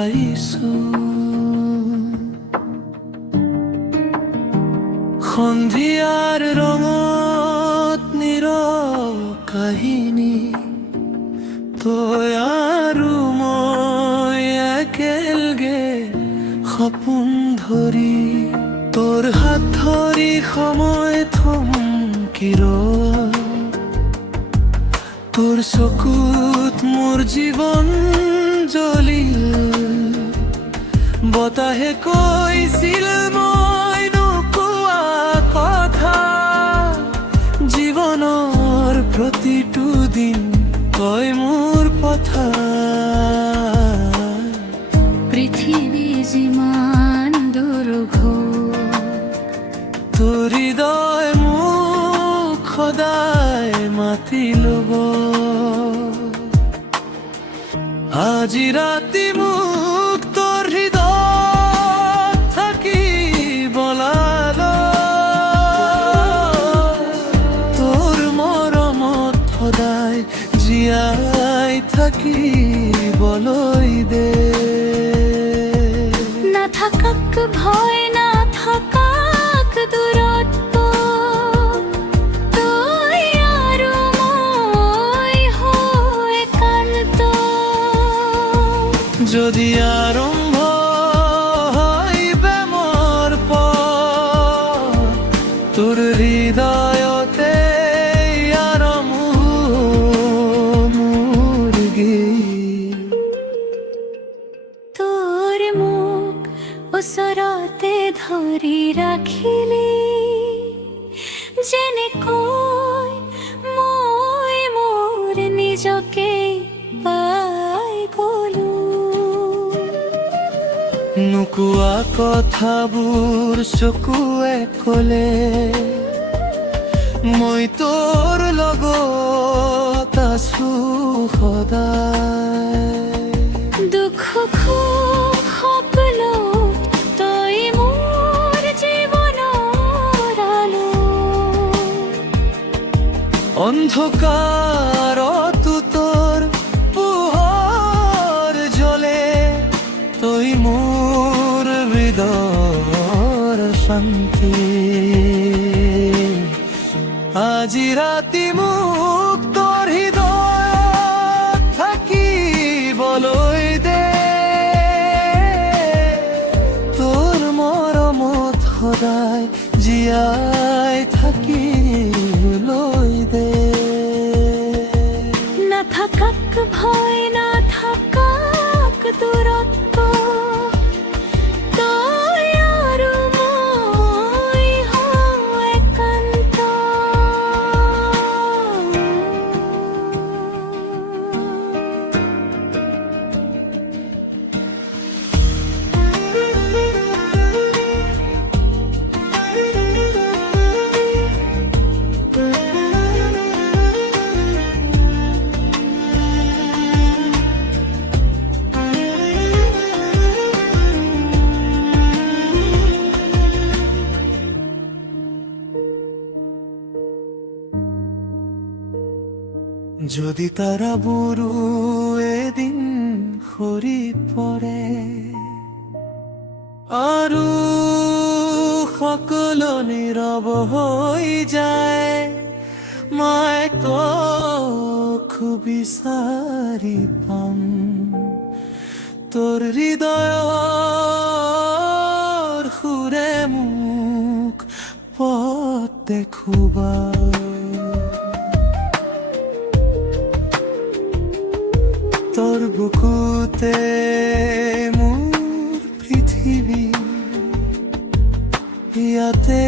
পাইছো সন্ধিয়াৰ ৰঙত নীৰৱ কাহিনী তই আৰু মই একেলগে সপোন ধৰি তোৰ হাত ধৰি সময় থমকি ৰয় তোৰ চকুত মোৰ জীৱন জ্বলিল বতাহে কৈছিল মই নোকোৱা কথা জীৱনৰ প্ৰতিটো দিন তই মোৰ পথা পৃথিৱী যিমান দুৰ্ঘোষ তোৰ হৃদয় মোক সদায় মাতি ল'ব আজি ৰাতি মোক তোৰ হৃদয়ত থাকি বলাল তোৰ মৰমত সদায় জীয়াই থাকিবলৈ দে নাথাকাক ভয় নাথাকাক দূৰত্ব তই আৰু মই হৈ একান্ত যদি আৰম্ভ হয় প্ৰেমৰ পথ তোৰ হৃদয়তে আৰম্ভ মোৰ গীত তোৰ মোক ওচৰতে ধৰি ৰাখিলি যেনেকৈ মই মোৰ নিজকে পাই গলো নোকোৱা কথাবোৰ চকুৱে ক'লে মই তোৰ লগত আছো সদায় দুখ সুখ সকলো তই মোৰ জীৱনৰ আলো অন্ধকাৰতো তোৰ পোহৰ জ্বলে তই মোৰ হৃদয়ৰ শান্তি আজি ৰাতি মোক তোৰ হৃদয়ত থাকিবলৈ দে তোৰ মৰমত সদায় জীয়াই থাকিবলৈ দে নাথাকাক ভয় নাথাকাক দূৰত্ব তই আৰু মই হৈ একান্ত যদি তাৰাবোৰো এদিন সৰি পৰে আৰু সকলো নীৰৱ হৈ যায় মই তোক বিচাৰি পাম তোৰ হৃদয়ৰ সুৰে মোক পথ দেখুৱা তোর বুকুতে মোৰ পৃথিৱী ইয়াতে